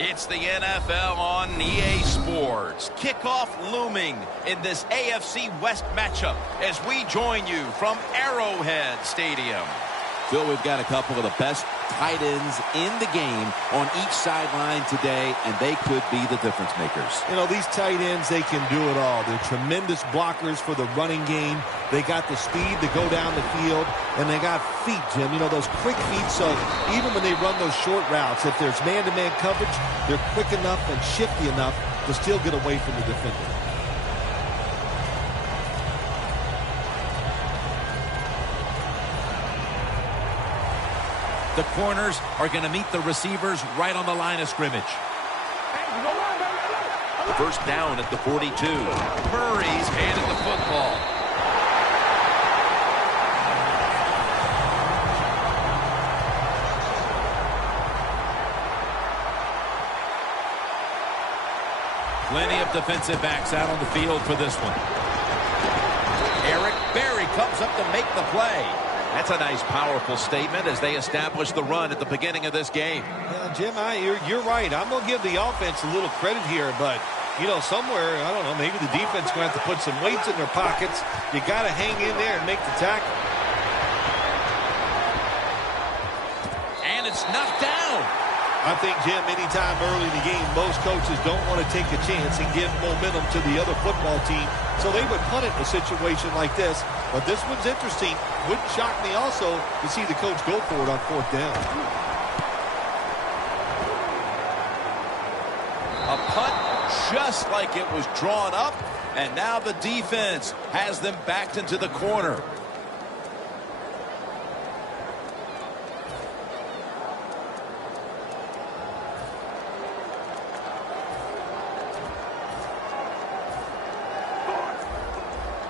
It's the NFL on EA Sports. Kickoff looming in this AFC West matchup as we join you from Arrowhead Stadium. Phil, we've got a couple of the best tight ends in the game on each sideline today, and they could be the difference makers. You know, these tight ends, they can do it all. They're tremendous blockers for the running game. They got the speed to go down the field, and they got feet, Jim. You know, those quick feet, so even when they run those short routes, if there's man-to-man coverage, they're quick enough and shifty enough to still get away from the defender. The corners are going to meet the receivers right on the line of scrimmage. First down at the 42. Murray's handed the football. Plenty of defensive backs out on the field for this one. Eric Berry comes up to make the play. That's a nice, powerful statement as they establish the run at the beginning of this game. Yeah, Jim, you're right. I'm going to give the offense a little credit here, but, you know, somewhere, I don't know, maybe the defense is going to have to put some weights in their pockets. You got to hang in there and make the tackle. And it's knocked down. I think, Jim, anytime early in the game, most coaches don't want to take a chance and give momentum to the other football team, so they would punt it in a situation like this. But this one's interesting. Wouldn't shock me also to see the coach go for it on fourth down. A punt just like it was drawn up, and now the defense has them backed into the corner.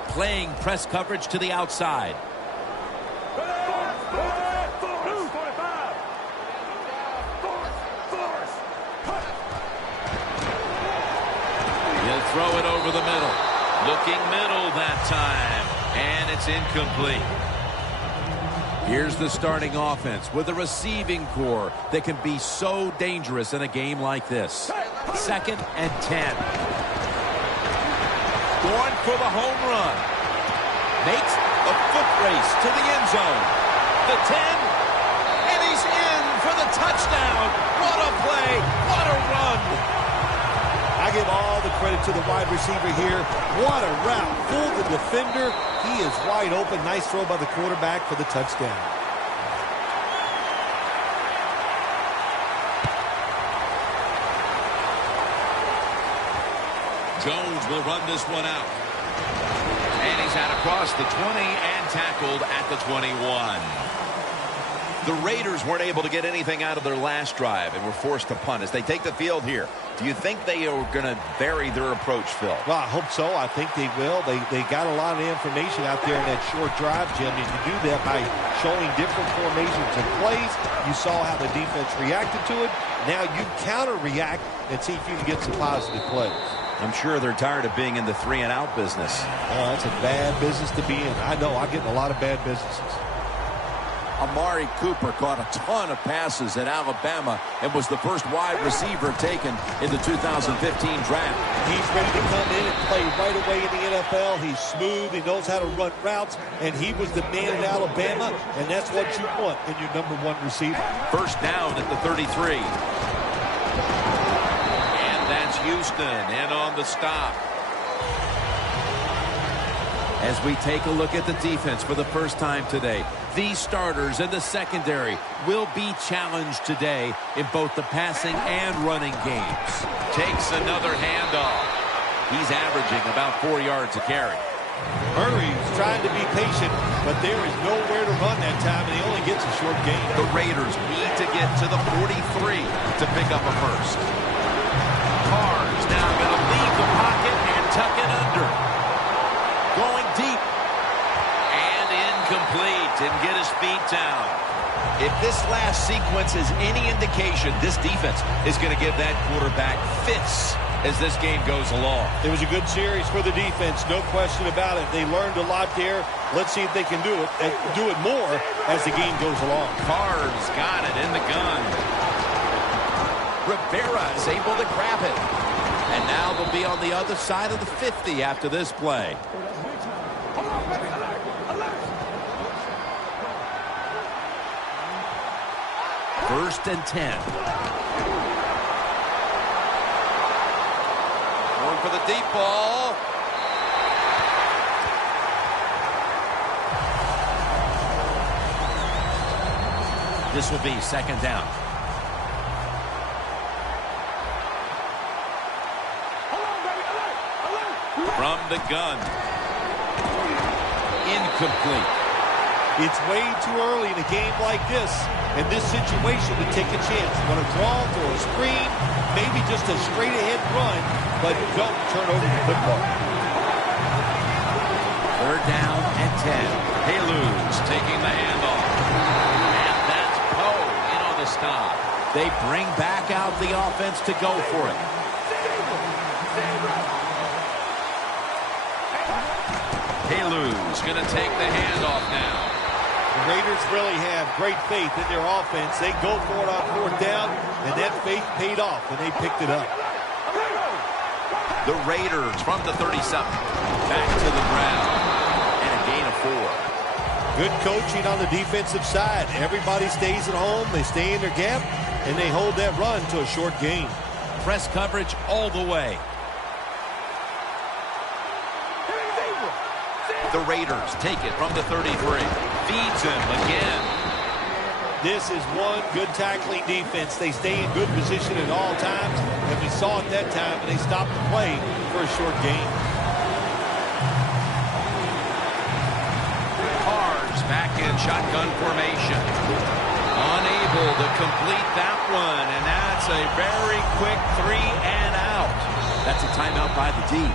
Playing press coverage to the outside. He'll throw it over the middle. Looking middle that time. And it's incomplete. Here's the starting offense with a receiving core that can be so dangerous in a game like this. 2nd and 10. Going for the home run. Makes a foot race to the end zone. The 10. And he's in for the touchdown. What a play. What a run. I give all the credit to the wide receiver here. What a route. Fooled the defender. He is wide open. Nice throw by the quarterback for the touchdown. Jones will run this one out. And he's out across the 20 and tackled at the 21. The Raiders weren't able to get anything out of their last drive and were forced to punt as they take the field here. Do you think they are going to vary their approach, Phil? Well, I hope so. I think they will. They got a lot of information out there in that short drive, Jim. And you do that by showing different formations and plays. You saw how the defense reacted to it. Now you counter-react and see if you can get some positive plays. I'm sure they're tired of being in the 3-and-out business. That's a bad business to be in. I know. I'm getting a lot of bad businesses. Amari Cooper caught a ton of passes at Alabama and was the first wide receiver taken in the 2015 draft. He's ready to come in and play right away in the NFL. He's smooth. He knows how to run routes, and he was the man at Alabama, and that's what you want in your number one receiver. First down at the 33. And that's Houston in on the stop. As we take a look at the defense for the first time today, these starters in the secondary will be challenged today in both the passing and running games. Takes another handoff. He's averaging about 4 yards a carry. Murray's trying to be patient, but there is nowhere to run that time, and he only gets a short gain. The Raiders need to get to the 43 to pick up a first. Carr's now going to leave the pocket and tuck it under. Going deep. And incomplete. Didn't get his feet down. If this last sequence is any indication, this defense is going to give that quarterback fits as this game goes along. It was a good series for the defense, no question about it. They learned a lot there. Let's see if they can do it and do it more as the game goes along. Carr's got it in the gun. Rivera is able to grab it. And now they'll be on the other side of the 50 after this play. First and 10. Going for the deep ball. This will be second down. From the gun. Incomplete. It's way too early in a game like this, in this situation, to take a chance. Want to draw for a screen, maybe just a straight-ahead run, but don't turn over the football. Third down and 10. Haluz taking the handoff. And that's Poe in on the stop. They bring back out the offense to go for it. Haluz going to take the handoff now. The Raiders really have great faith in their offense. They go for it on fourth down, and that faith paid off, and they picked it up. The Raiders from the 37. Back to the ground. And a gain of 4. Good coaching on the defensive side. Everybody stays at home. They stay in their gap, and they hold that run to a short gain. Press coverage all the way. The Raiders take it from the 33. Feeds him again. This is one good tackling defense. They stay in good position at all times, and we saw it that time, and they stopped the play for a short gain. Carr's back in shotgun formation. Unable to complete that one, and that's a very quick 3 and out. That's a timeout by the D.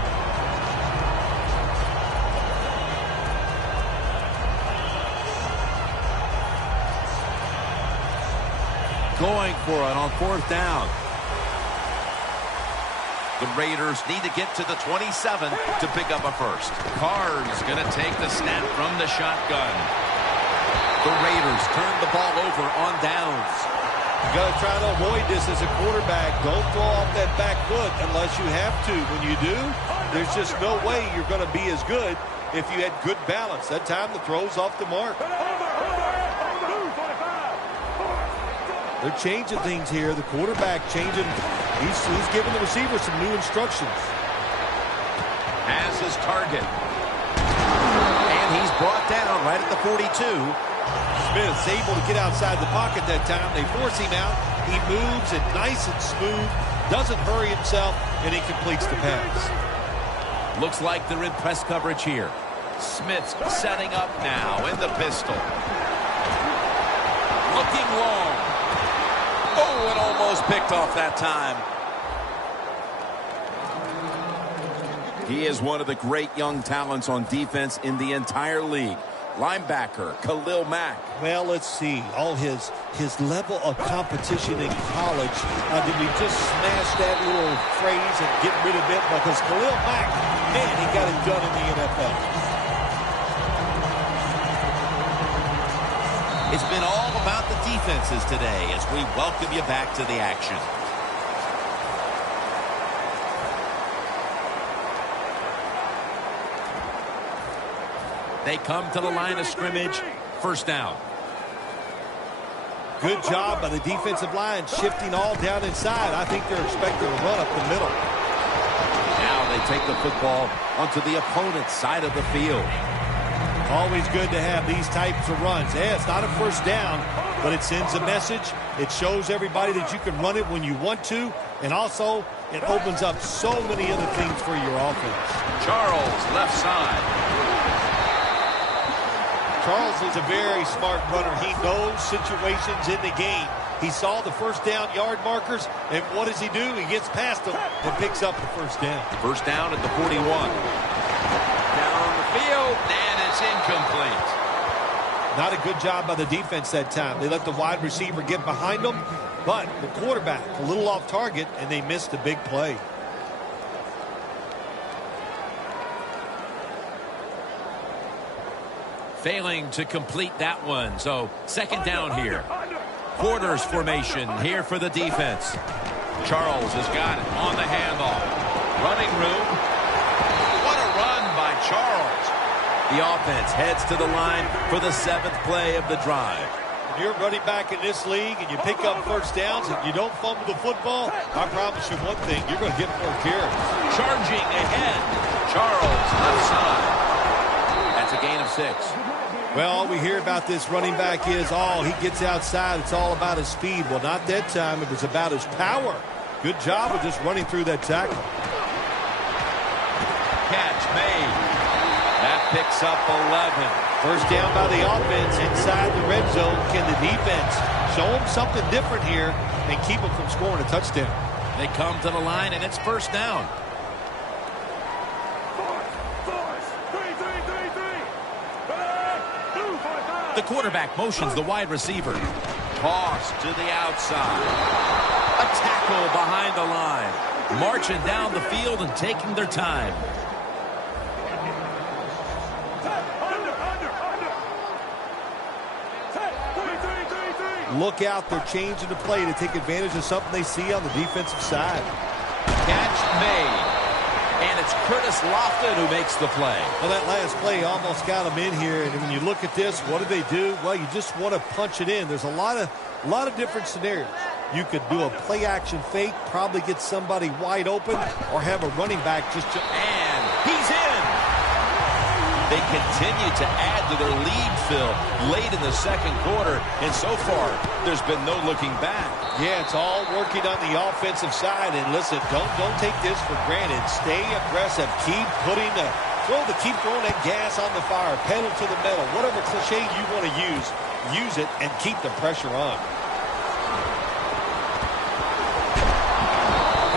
Going for it on fourth down. The Raiders need to get to the 27 to pick up a first. Carr's going to take the snap from the shotgun. The Raiders turn the ball over on downs. You got to try to avoid this as a quarterback. Don't throw off that back foot unless you have to. When you do, there's just no way you're going to be as good if you had good balance. That time the throw's off the mark. They're changing things here. The quarterback changing. He's giving the receiver some new instructions. Has his target. And he's brought down right at the 42. Smith's able to get outside the pocket that time. They force him out. He moves it nice and smooth. Doesn't hurry himself. And he completes the pass. Looks like they're in press coverage here. Smith's setting up now in the pistol. Looking long. Oh, and almost picked off that time. He is one of the great young talents on defense in the entire league. Linebacker, Khalil Mack. Well, let's see. All his level of competition in college. Did we just smash that little phrase and get rid of it? Because Khalil Mack, man, he got it done in the NFL. It's been all about the defenses today as we welcome you back to the action. They come to the line of scrimmage. First down. Good job by the defensive line, shifting all down inside. I think they're expecting to run up the middle. Now they take the football onto the opponent's side of the field. Always good to have these types of runs. Yeah, it's not a first down, but it sends a message. It shows everybody that you can run it when you want to, and also it opens up so many other things for your offense. Charles, left side. Charles is a very smart runner. He knows situations in the game. He saw the first down yard markers, and what does he do? He gets past them and picks up the first down. First down at the 41. Down the field, and it's incomplete. Not a good job by the defense that time. They let the wide receiver get behind them, but the quarterback a little off target, and they missed a big play. Failing to complete that one, so second down here. Quarters formation here for the defense. Charles has got it on the handoff. Running room. What a run by Charles. The offense heads to the line for the 7th play of the drive. When you're running back in this league and you pick up first downs and you don't fumble the football, I promise you one thing, you're going to get more carries. Charging ahead. Charles left side. That's a gain of 6. Well, all we hear about this running back is, he gets outside. It's all about his speed. Well, not that time. It was about his power. Good job of just running through that tackle. Catch made. That picks up 11. First down by the offense inside the red zone. Can the defense show them something different here and keep them from scoring a touchdown? They come to the line, and it's first down. The quarterback motions the wide receiver. Toss to the outside. A tackle behind the line. Marching down the field and taking their time. Look out. They're changing the play to take advantage of something they see on the defensive side. Catch made. And it's Curtis Lofton who makes the play. Well, that last play almost got him in here. And when you look at this, what do? Well, you just want to punch it in. There's a lot of different scenarios. You could do a play-action fake, probably get somebody wide open, or have a running back just... And he's in! They continue to add to their lead, Phil, late in the second quarter. And so far, there's been no looking back. Yeah, it's all working on the offensive side. And listen, don't take this for granted. Stay aggressive. Keep keep throwing that gas on the fire. Pedal to the metal. Whatever cliche you want to use it and keep the pressure on.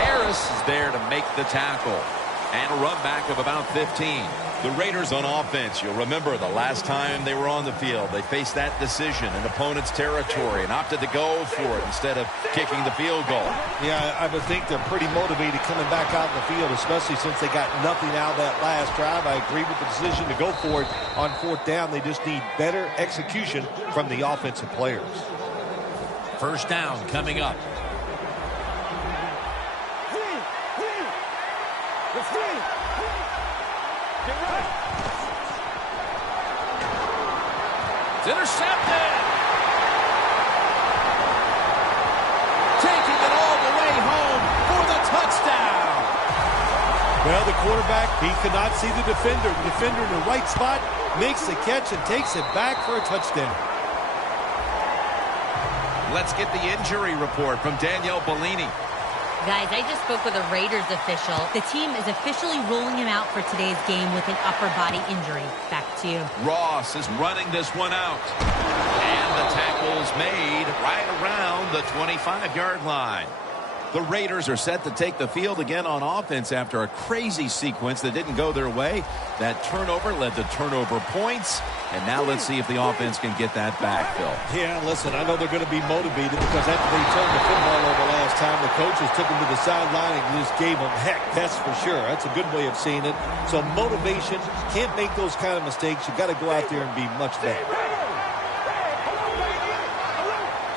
Harris is there to make the tackle. And a run back of about 15. The Raiders on offense, you'll remember the last time they were on the field, they faced that decision in opponent's territory and opted to go for it instead of kicking the field goal. Yeah, I would think they're pretty motivated coming back out in the field, especially since they got nothing out of that last drive. I agree with the decision to go for it on 4th down. They just need better execution from the offensive players. First down coming up. It's intercepted. Taking it all the way home for the touchdown. Well, the quarterback, he could not see the defender. The defender in the right spot makes the catch and takes it back for a touchdown. Let's get the injury report from Danielle Bellini. Guys, I just spoke with a Raiders official. The team is officially ruling him out for today's game with an upper body injury. Back to you. Ross is running this one out. And the tackle's made right around the 25-yard line. The Raiders are set to take the field again on offense after a crazy sequence that didn't go their way. That turnover led to turnover points. And now let's see if the offense can get that back, Phil. Yeah, listen, I know they're going to be motivated because after they turned the football over last time, the coaches took them to the sideline and just gave them heck. That's for sure. That's a good way of seeing it. So motivation, can't make those kind of mistakes. You got to go out there and be much better.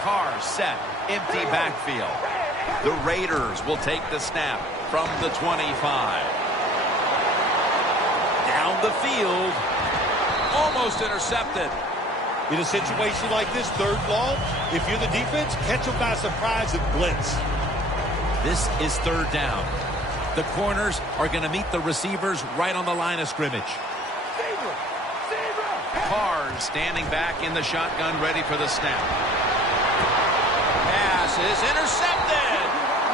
Carr set, empty backfield. The Raiders will take the snap from the 25. Down the field. Almost intercepted. In a situation like this, 3rd long, if you're the defense, catch them by surprise and blitz. This is 3rd down. The corners are going to meet the receivers right on the line of scrimmage. Carr standing back in the shotgun, ready for the snap. Pass is intercepted.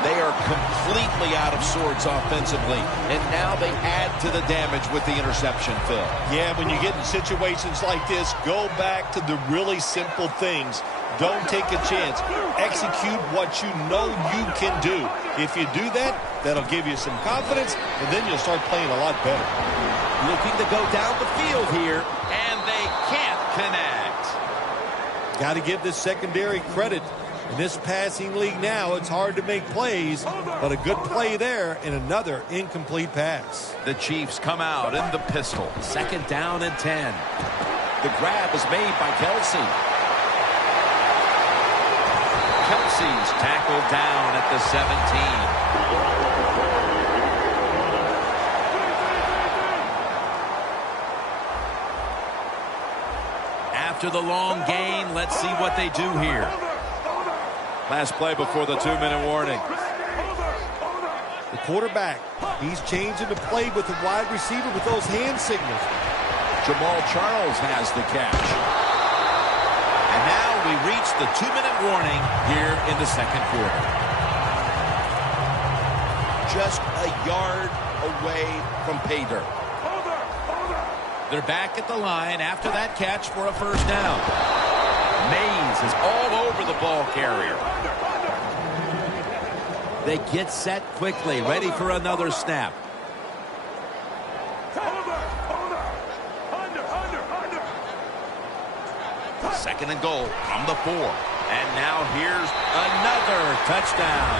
They are completely out of sorts offensively, and now they add to the damage with the interception, Phil. Yeah, when you get in situations like this, go back to the really simple things. Don't take a chance. Execute what you know you can do. If you do that, that'll give you some confidence, and then you'll start playing a lot better. Looking to go down the field here, and they can't connect. Got to give this secondary credit. In this passing league now, it's hard to make plays, but a good play there and another incomplete pass. The Chiefs come out in the pistol. 2nd down and 10. The grab is made by Kelsey. Kelsey's tackled down at the 17. After the long gain, let's see what they do here. Last play before the 2-minute warning. The quarterback, he's changing the play with the wide receiver with those hand signals. Jamal Charles has the catch. And now we reach the 2-minute warning here in the second quarter. Just a yard away from pay dirt. They're back at the line after that catch for a first down. Mays is all over the ball carrier. They get set quickly, ready for another snap. Second and goal from the 4. And now here's another touchdown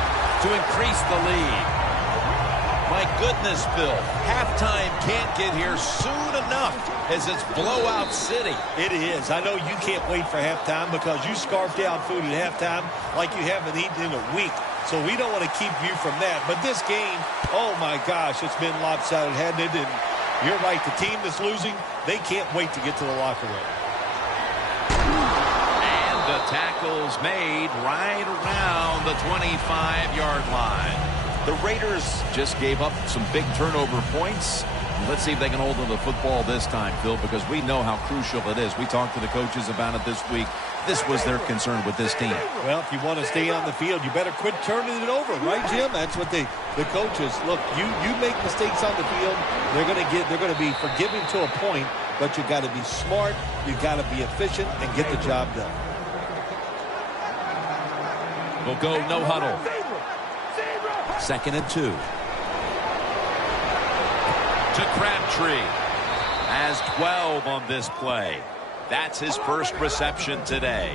to increase the lead. My goodness, Phil, halftime can't get here soon enough as it's blowout city. It is. I know you can't wait for halftime because you scarf down food at halftime like you haven't eaten in a week. So we don't want to keep you from that. But this game, oh my gosh, it's been lopsided, hasn't it? And you're right, the team that's losing, they can't wait to get to the locker room. And the tackle's made right around the 25-yard line. The Raiders just gave up some big turnover points. Let's see if they can hold on to the football this time, Phil, because we know how crucial it is. We talked to the coaches about it this week. This was their concern with this team. Well, if you want to stay on the field, you better quit turning it over, right, Jim? That's what the coaches look. You make mistakes on the field, they're going to be forgiving to a point, but you got to be smart, you got to be efficient, and get the job done. We'll go no huddle. Second and 2. To Crabtree. Has 12 on this play. That's his first reception today.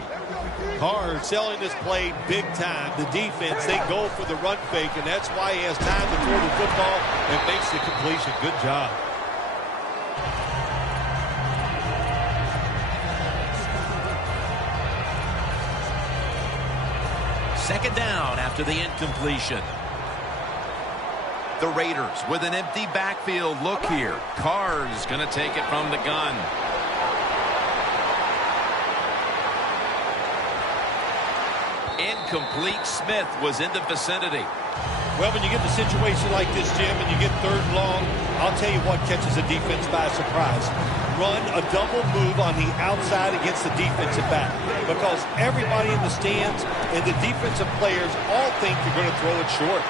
Carr selling this play big time. The defense, they go for the run fake, and that's why he has time to throw the football and makes the completion. Good job. Second down after the incompletion. The Raiders with an empty backfield look here. Carr's going to take it from the gun. Incomplete. Smith was in the vicinity. Well, when you get the situation like this, Jim, and you get third long, I'll tell you what catches the defense by surprise. Run a double move on the outside against the defensive back, because everybody in the stands and the defensive players all think you're going to throw it short.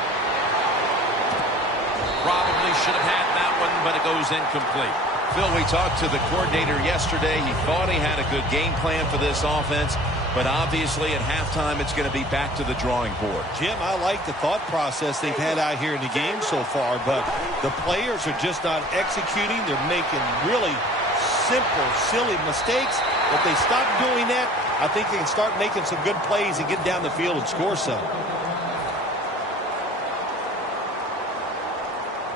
Probably should have had that one, but it goes incomplete. Phil, we talked to the coordinator yesterday. He thought he had a good game plan for this offense, but obviously at halftime it's going to be back to the drawing board. Jim, I like the thought process they've had out here in the game so far, but the players are just not executing. They're making really simple, silly mistakes. If they stop doing that, I think they can start making some good plays and get down the field and score some.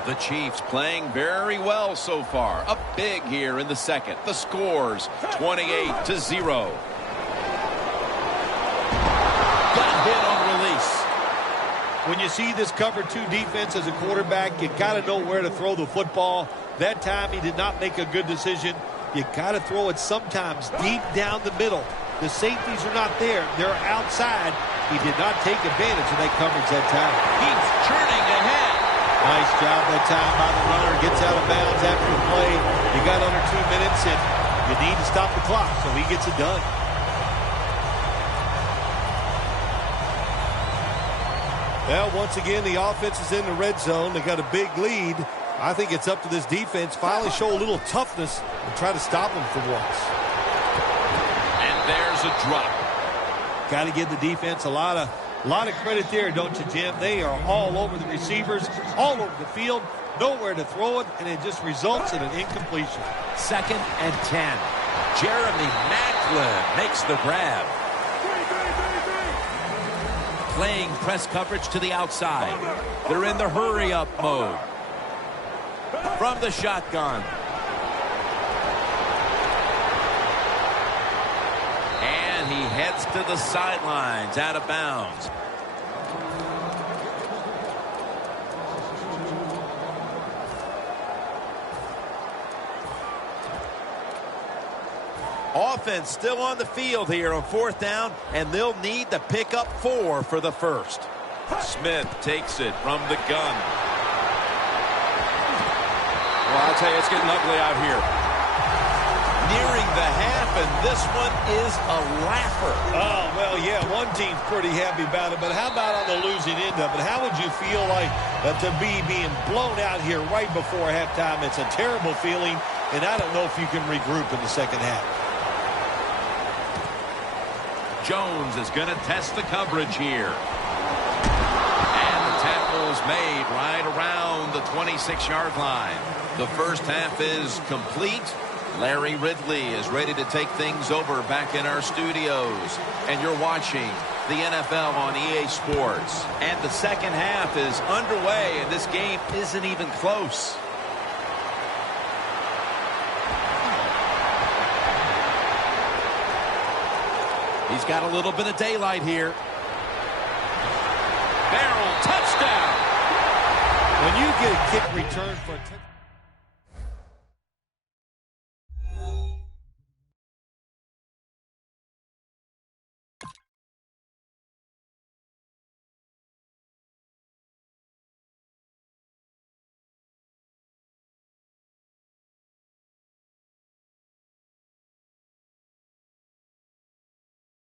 The Chiefs playing very well so far. Up big here in the second. The scores 28-0. Got hit on release. When you see this cover 2 defense as a quarterback, you got to know where to throw the football. That time he did not make a good decision. You got to throw it sometimes deep down the middle. The safeties are not there. They're outside. He did not take advantage of that coverage that time. He's turning ahead. Nice job that time by the runner. Gets out of bounds after the play. You got under 2 minutes, and you need to stop the clock, so he gets it done. Well, once again, the offense is in the red zone. They got a big lead. I think it's up to this defense. Finally show a little toughness and try to stop them for once. And there's a drop. Got to give the defense a lot of credit there, don't you, Jim? They are all over the receivers, all over the field, nowhere to throw it, and it just results in an incompletion. Second and 10. Jeremy Maclin makes the grab. Playing press coverage to the outside. They're in the hurry-up mode. From the shotgun. And he heads to the sidelines, out of bounds. Offense still on the field here on 4th down, and they'll need to pick up 4 for the first. Smith takes it from the gun. Well, I'll tell you, it's getting ugly out here. Nearing the half, and this one is a laugher. Oh, well, yeah, one team's pretty happy about it, but how about on the losing end of it? How would you feel like to be being blown out here right before halftime? It's a terrible feeling, and I don't know if you can regroup in the second half. Jones is going to test the coverage here. And the tackle's made right around the 26-yard line. The first half is complete. Larry Ridley is ready to take things over back in our studios. And you're watching the NFL on EA Sports. And the second half is underway, and this game isn't even close. He's got a little bit of daylight here. Barrel, touchdown. When you get a kick return for a touchdown.